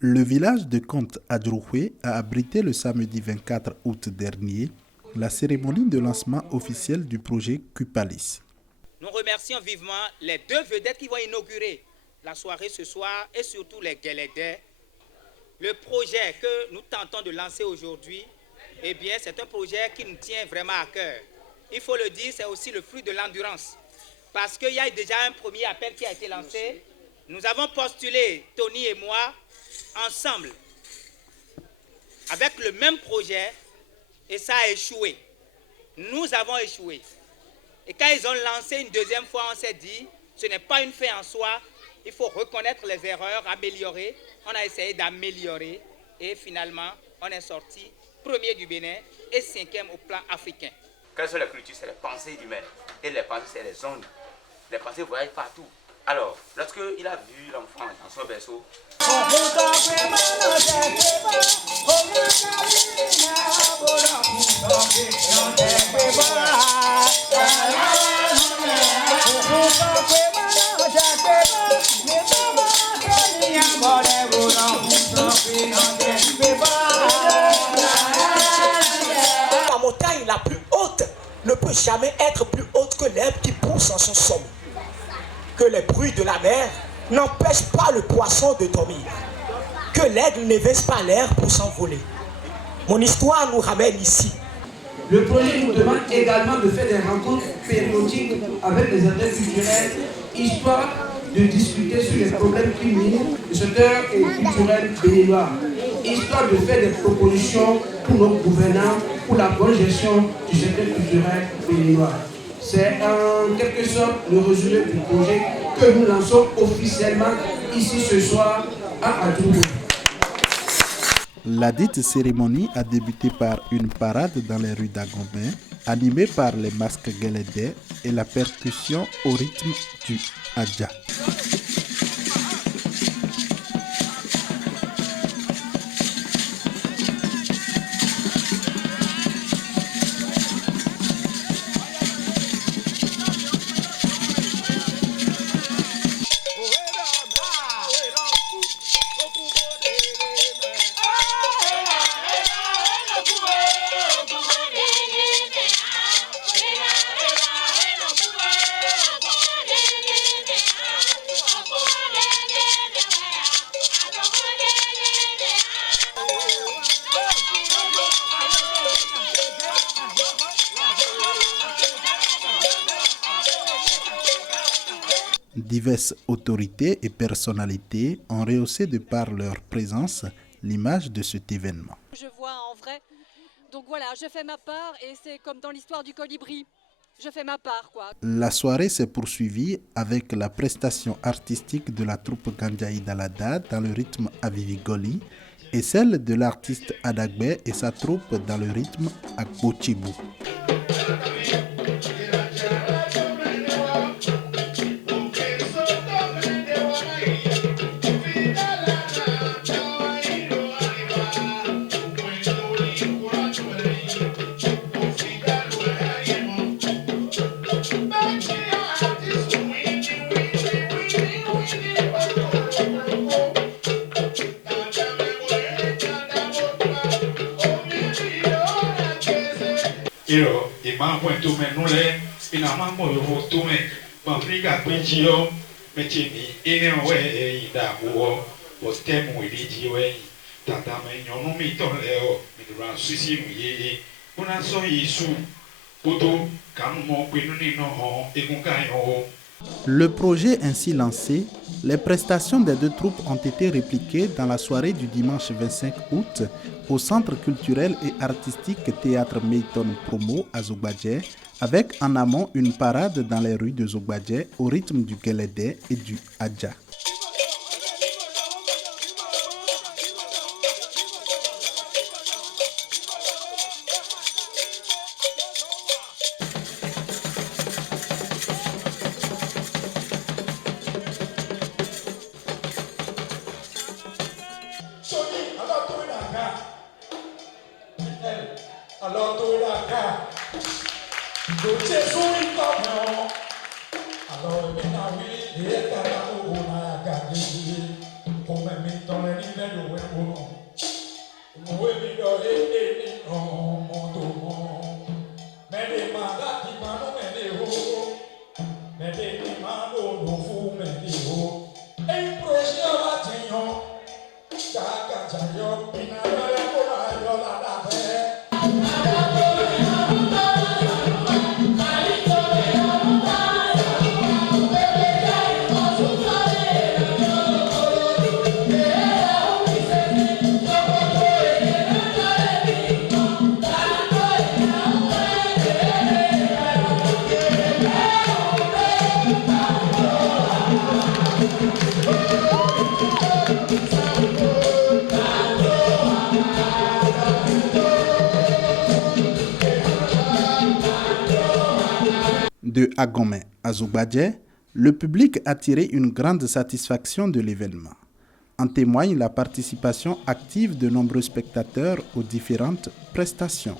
Le village de Conte Adjroué a abrité le samedi 24 août dernier la cérémonie de lancement officiel du projet Cupalis. Nous remercions vivement les deux vedettes qui vont inaugurer la soirée ce soir et surtout les Guélédais. Le projet que nous tentons de lancer aujourd'hui, eh bien, c'est un projet qui nous tient vraiment à cœur. Il faut le dire, c'est aussi le fruit de l'endurance. Parce qu'il y a déjà un premier appel qui a été lancé. Nous avons postulé, Tony et moi, ensemble, avec le même projet, et ça a échoué. Nous avons échoué. Et quand ils ont lancé une deuxième fois, on s'est dit, ce n'est pas une fin en soi, il faut reconnaître les erreurs, améliorer. On a essayé d'améliorer et finalement, on est sorti premier du Bénin et 5e au plan africain. Quelles sont les cultures? C'est les pensées humaines. Et les pensées, c'est les ondes. Les pensées voyagent partout. Alors, lorsqu'il a vu l'enfant dans son berceau, la montagne la plus haute ne peut jamais être plus haute que l'herbe qui pousse en son sommet. Que les bruits de la mer n'empêchent pas le poisson de dormir. Que l'aigle ne baisse pas l'air pour s'envoler. Mon histoire nous ramène ici. Le projet nous demande également de faire des rencontres périodiques avec les acteurs culturels, histoire de discuter sur les problèmes qui minent le secteur culturel béninois, histoire de faire des propositions pour nos gouvernants, pour la bonne gestion du secteur culturel béninois. C'est en quelque sorte le résumé du projet que nous lançons officiellement ici ce soir à Adjroué. La dite cérémonie a débuté par une parade dans les rues d'Agobin, animée par les masques guélédais et la percussion au rythme du Adja. Diverses autorités et personnalités ont rehaussé de par leur présence l'image de cet événement. Je vois en vrai. Donc voilà, je fais ma part et c'est comme dans l'histoire du colibri. Je fais ma part, quoi. La soirée s'est poursuivie avec la prestation artistique de la troupe Gandiaï Dalada dans le rythme Avivigoli et celle de l'artiste Adagbe et sa troupe dans le rythme Akbochibou. Iro ima mwento menule ina mambo yo tume Afrika kwijio mechini ine we ida uo postemu ilijiwe tata menyonu mitoleo midura sisi muye una so yisu puto kanumo kwinuni no egunkayo. Le projet ainsi lancé, les prestations des deux troupes ont été répliquées dans la soirée du dimanche 25 août au Centre culturel et artistique Théâtre Meyton Promo à Zogbadje, avec en amont une parade dans les rues de Zogbadje au rythme du Guélédé et du Adja. Alors, De Agomé à Zoubadje, le public a tiré une grande satisfaction de l'événement. En témoigne la participation active de nombreux spectateurs aux différentes prestations.